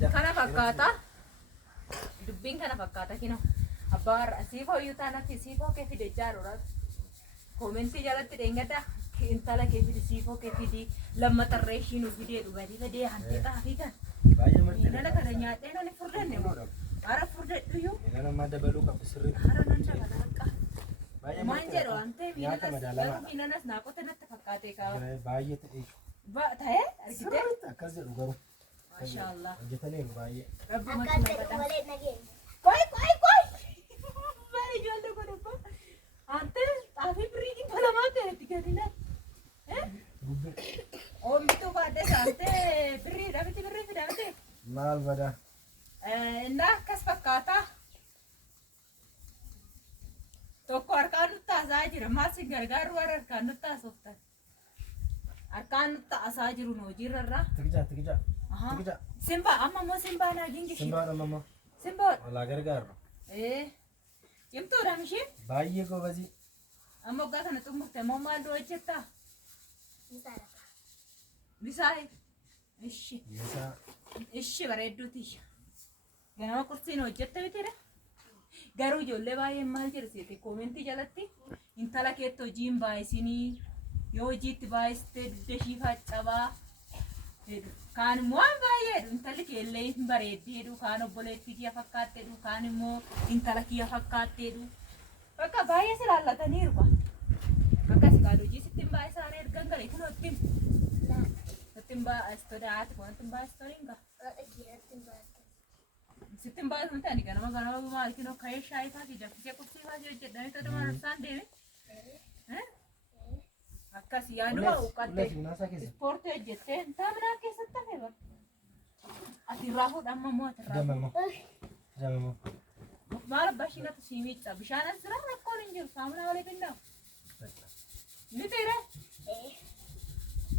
Kana fakkaata. Dubbiin kana fakkaata kino. Abbaa siifoo iyyuu taanatti siifoo kee fide jaaruudha. Koomentii jalatti dheengada intala kee fide siifoo kee fide lammatarree ishiin fidee dhugaatii fidee hantee xaafii kan. Baay'ee marti. Nana kana nyaatee nani furdanne moo? Ara furdadhu iyyuu. Nana amma dabaluu qabu sirrii. Ara nan dabala haqa. Baay'ee Maan jedhu antee miinanas naaqota natti fakkaatee kaa'u. Baay'ee ta'e. Ta'ee argitee? Akkas jedhu garuu. Maashaallah. Hojjetaniiru baay'ee. Rabbi matti naqadha. Koi. Mari ijoollee godhe ko. Ante xaafii birrii dhibba lamaa ta'etti gadina. Oomishtuu baadhee saantee birriidha miti birrii fidamte. Maal badaa? Innaa akkas fakkaata. Tokko harkaan nutti haasaa jira. Maal si gargaaru warra harkaan nutti haasoftan. Harkaan nutti haasaa jiru hojiirra irraa. Tikija. Simba amma moo simbaa naa gingishi. Simbaadha mamma. Simbaa. Walaa gargaaru. Cimtuudha mishii. Baay'ee goobazii. Amma waggaa kana xumurte moo maal hojjettaa? Bisaa'e. Ishi bareedduuti. Ganama qursiin hojjette bitire. Garuu ijoollee baay'een maal jedhisiite koomentii jalatti intala keetti hojiin baay'isinii yoo hojiitti baay'istee dudda ishii faccabaa kaan immoo waan baay'eedhu intalli keellee hin bareeddeedhu kaan obboleettii kiyya fakkaatteedhu kaan immoo intala kiyya fakkaatteedhu bakka baay'ee si laallataniiru bakka si kaadhu hojii sittiin baay'isaanii ergan galee kun sittiin baay'istodaati kun sittiin baay'istoriin gaa. Sittin baay'ee miti ani ganama maal kinoo ka'ee shaayii faasii daffisee qubsii faasii hojjedhanii to'atu marasaan deeme. Akkas yaaduma uqqattee ispoortii hojjettee taaminaa keessatti hafee bara. Ati irraa fuudhamma moo ati irraa Jamamoo. maal abbaa ishiin ati sii miicca bishaan as jira rakkoon hin jiru saamunaa walii qindaa'u. Ni ta'e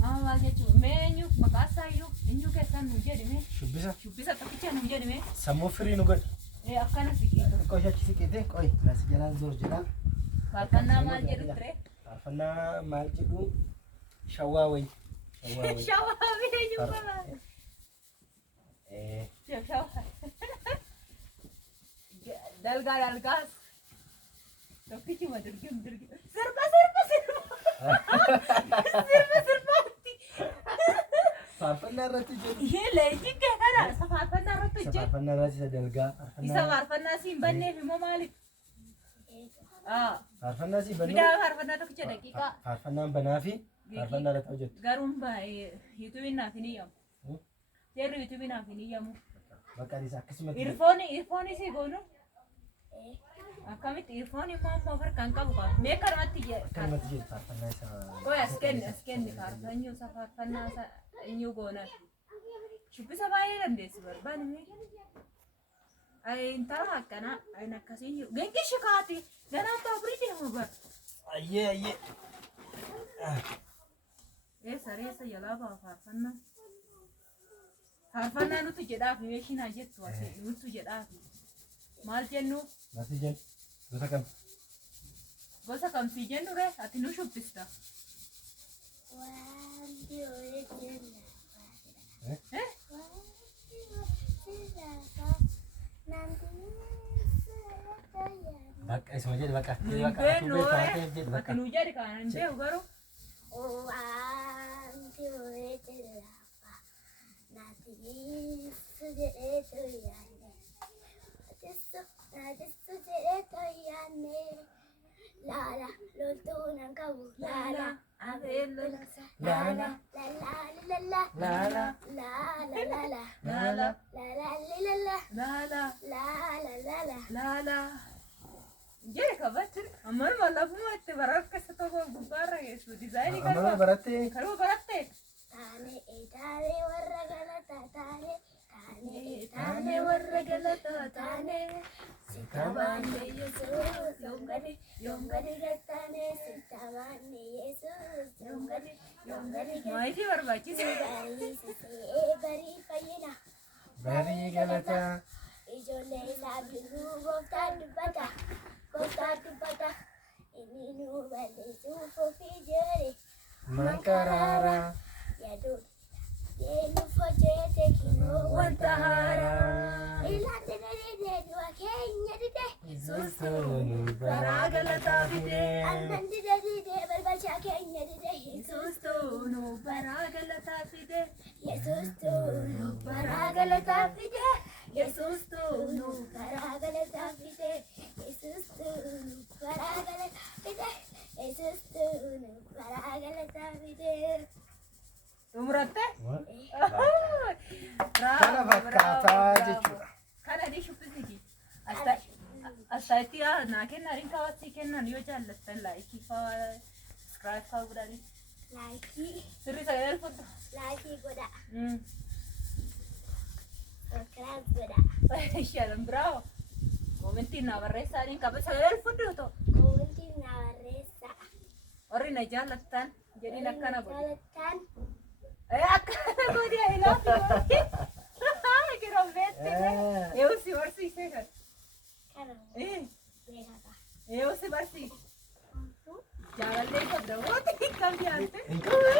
maal jechuun mee eenyu maqaa isaa iyyuu eenyu keessaan nu jedhime. Shubbisa tokkicha nu jedhime. Sammuu firii nu godhe. Akkana siqeetu. Qoy achi siqeetee qoy laasi jalaan zoor jedhaa. Faarfannaa maal jedhu ture? Faarfannaa maal jedhu shawwaa wayi. Shawwaa eenyu qaba? Shawwaa. Dalgaas. Tokkichi ma durgim. Sirba. Faarfannaa irratti jedhu. Leenjii kana faarfannaa irratti hojjetu. Faarfannaa irratti isa dalgaa. Isa faarfannaa siin banneef immoo maaliif? Faarfannaa siin banneef. Bidaa faarfannaa tokkicha daqiiqaa. Faarfannaan banaa fi faarfannaa irratti hojjetu. Garuun yuutuubiin naaf hin iyyamu. Seerri yuutuubiin naaf hin iyyamu. Bakka isa akkasumatti. Irfoonii si goonu. Akkamitti irfoon immoo ammoo harkaan qabu qaba. Mee kanumatti jedhu faarfannaa isaa. Qoy as kenni faarfannaa isa faarfannaa isa eenyu goonan. Shubbisa baay'ee dandeessi barbaadame. Intala akkanaa akkasiin jiru. Gengishi kaati ganaa taaburii deemu bar. Ayyee. Reessa jalaa ba'a faarfannaa. Faarfannaa nuti jedhaaf meeshiin haa jettu nuti jedhaaf. Maal jennu? Nasi jennu. Gosa kam? Gosa kam si jennu ree ati nu shubbista. Bakka isuma jedhu bakka. Bakka nu jedhi kan hin beeku garuu. Lala, loltuunan qabu. Lala, abeellola. Lala, lala, Lala. lala, Lala. Jedhe qabatte ammaluma lafuma itti bararka isa tokko gubbaarra geessu dizaayinii Amma barattee. kanuma baratte. taane warra galata taane. Taane warra galata taane. Sitabaanne Yesuus yongadi gattaane sitabaanne Yesuus yongadi Maayitii barbaachise. barii fayyina Barii galata. ijoollee isaa birruu gooftaan dubbata inni nu balleessuuf ofii jedhe Mankaraara. yaaduu yeenuuf hojjete kinoo Wanta galataa fidee. Annan didee balbalchaa keenya didee Yesuus toonu baraa galataa fidee. Yesuus toonu baraa galataa fidee. Yesuus toonu baraa galataa fidee. Yesuus toonu baraa galataa fidee. Yesuus toonu baraa galataa fidee. Xumuratte? Kana fakkaataa jechuudha. Kana di shubbisiti. Astaayitti naa kennan hin kaawwatii kennan yoo jaallattan laayikii fa'aa subscribe fa'aa godhanii. Laayikii Sirri sagalee fudhu. laayikii godha. Subscribe godha. Shalan bravo. Komentiin naa barreessaanii qaba sagalee fudhu ta'u. Komentiin naa barreessa. Warri na jaallattan jedhiin akkana godhi. Jaalattan. Akkana godhi I love you. Giroombeetti. Yoo si barsiisee kan. Kana beekata. Yoo si barsiise. Jaalallee qabda moo xiqqam jaalte? Hin qabdu.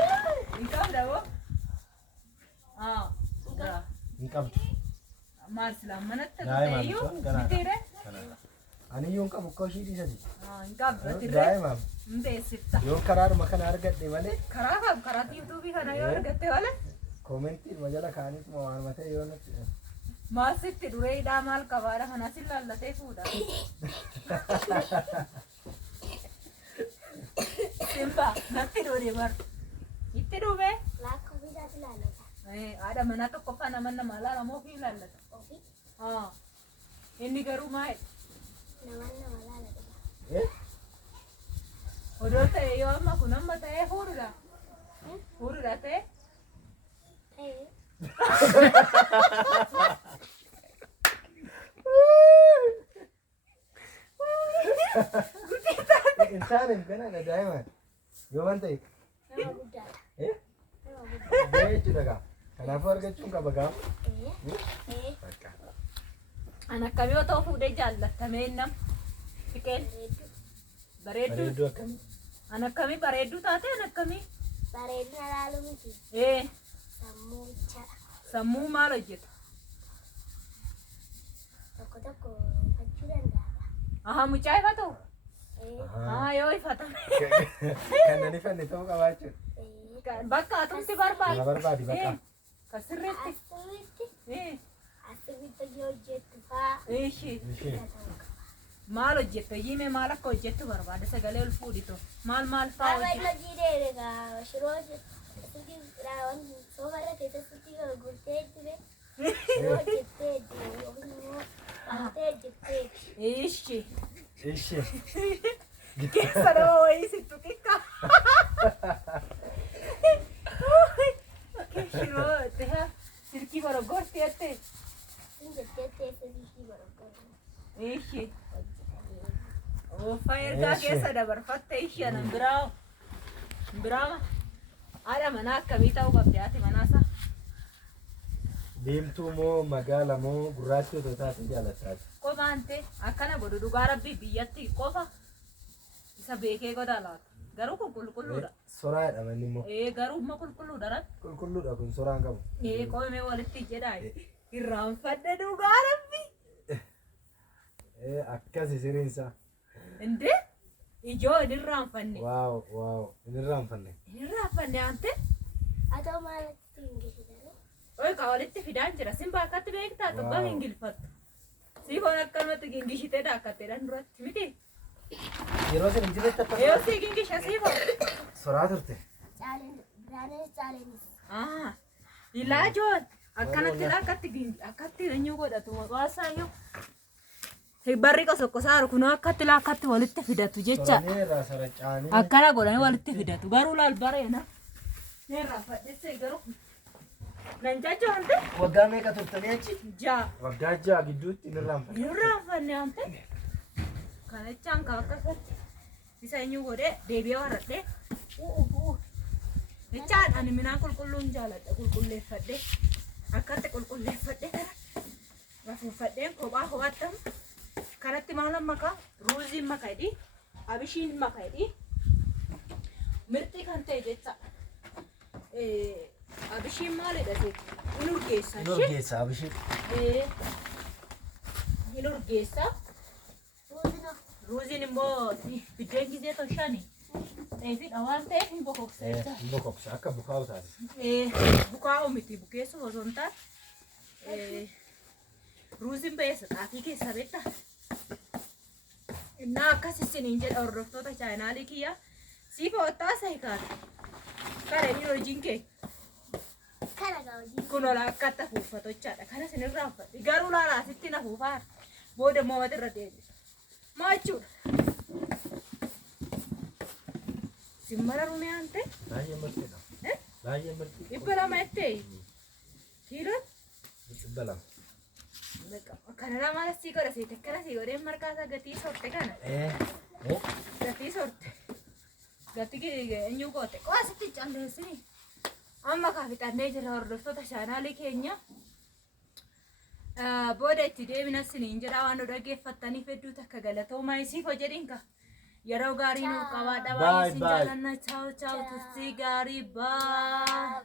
Hin qabda moo? Hin qabdu. Maal silaa manatti Daa'imaan ta'eyyuu sun garaadha. biteere? Aniyyuu hin qabu koo ishii dhiisati. Hin qabda tirree Daa'imaaf hin beeksifta. yoo karaadhuma kana argadhe malee Karaa kam karaa yuutuubii kana yoo argatte malee koomentiin jala kaaniituma waan matee yoo natti maal sitti dureedhaa maal qabaadha kanas hin laallatee fuudha. Simba natti dhuudhe bar. Itti dhuube? Lakkoo bisaati laallata. Haadha manaa tokkoffaa nama laala moo ofii laallata? Ofii Inni garuu maal? nama laalata. Odoo ta'e yoo amma kun amma ta'ee fuudhudha. Fuudhudha ta'e? Ta'ee hin taaneef ganaadha daa'imaan yoo waan ta'e nama guddaadha. Nama guddaadha. ga'ee jechuudha gaa kanaafuu argachuun qaba gaafa. An akkamii otoo fuudhee jaallattamee nam fiqeen bareedduu Bareedduu akkamii? an akkamii bareedduu taate an akkamii Bareedina laaluu miti. Sammuucha sammuu maal hojjeta tokko tokko uffachuu danda'a. mucaa ifa ta'u yoo ifatame Kan nan ifanne ta'uu qabaa jechuudha. bakka atumsi Kana barbaadu barbaadi bakka. ka sirriitti Asitti yoo hojjettu fa'aa ishii Ishee. maal hojjetta yiime maal akka hojjettu barbaada sagalee ol fuudhito maal fa'aa Baay'ee hojjetta hojii deebigaa shiroo soofarra keessatti gurgurtee jibe yoo hojjettee yookiin immoo waantee hojjettee ishii Ishee. keessa nama wayii sittu xiqqa shiroo sirkii boroggorti jettee hin jettee teessisii barbaadu. ishii Uffa ergaa keessa dabarfatte ishee nan biraama haadha manaa akkamii ta'uu qabdi haati manaasaa Diimtuu moo magaala moo gurraacha otoo taate jaalattaati. qomaante akkana godhu dhugaa rabbii biyyatti qofa isa beekee goda laata garuu kun qulqulluudha Soraadha manni immoo. garuu immoo qulqulluudha ran Qulqulluudha kun soraan qabu. qoomee walitti jedhaa irraanfadhe dhugaa rabbii Akkasi siriinsa. indee ijoo hin irraanfanne Waaw waaw hin irraanfanne. hin irraanfanne ante Haa ta'u maalitti hin geessisan? Oika walitti fidaan jira simba akkatti beektaa tokko hin gilfattu siifoon akkanumatti gingishitee dhaakkatteedhaan duratti miti Yeroo isin injiretti akka yoo sii gingisha siifoon soraa turte. Biraanis caaleenis. ilaa joon akkanatti akkatti akkatti eenyu godhatu maqaasaa yoo barri qosokosaaru kunoo akkatti akkatti walitti fidatu jecha Soranii irraa saracaanii. akkana godhanii walitti fidatu garuu laal bareena neerraa fadhessee garuu nan jajja wante Waggaa meeqa turtanii achi? jaa Waggaa ja'a gidduutti hin irraanfanne. hin irraanfanne wante kanachaan ka akkasatti isa eenyu godhee deebi'ee warradhee jechaan ani minaan qulqulluun jaaladha qulqulleeffadhee akkatti qulqulleeffadhee rafuuffadheen kophaa kophattamu kanatti maalan makaa ruuziin makaadhi abishiin makaadhi mirxii kan ta'e jecha abishiin maalidha in urgeessa Hin urgeessa abishii. in urgeessa Ruuziin immoo biddeen gisee toshani. Dheefiidha waan ta'eef hin bokoksa jecha. Bokoksa akka bukaa'u taate. Bukaa'u miti bukeessu osoo hin taane. Ruuziin beessa xaafii keessa beektaa? Innaa akkas isiniin jedha hordoftoota chaanaalii kiyya. Siifa ottaa seekaadha. Kana inni hojiin kee. Kun ola akka itti afuuffatu jechaadha. Kana sinirraa uffadhe. Garuu laalaa sitti na afuufaa. Booda immoo mata irra deebi'a. Maa jechuudha? Simmara rumee hante? Baay'ee murtiidha. Baay'ee murtii. 200 ettee? Kiiloon? 200. Kana lama sii godha seete akkana sii godheen marqaasaa gatii sorte kana. Gatii sorte. Gatii eenyu goote qoositti calleessini. Amma kaafixannee jira hordoftoota chaanaalii keenya. Booda itti deebina siniin jedha waan nu dhaggeeffattaniif hedduu takka galatoomaa isiif hojjedhiin ka. Yeroo gaarii nu qabaadha baay'ee sin jaalanna. Chaaw chaaw tursii gaarii baa.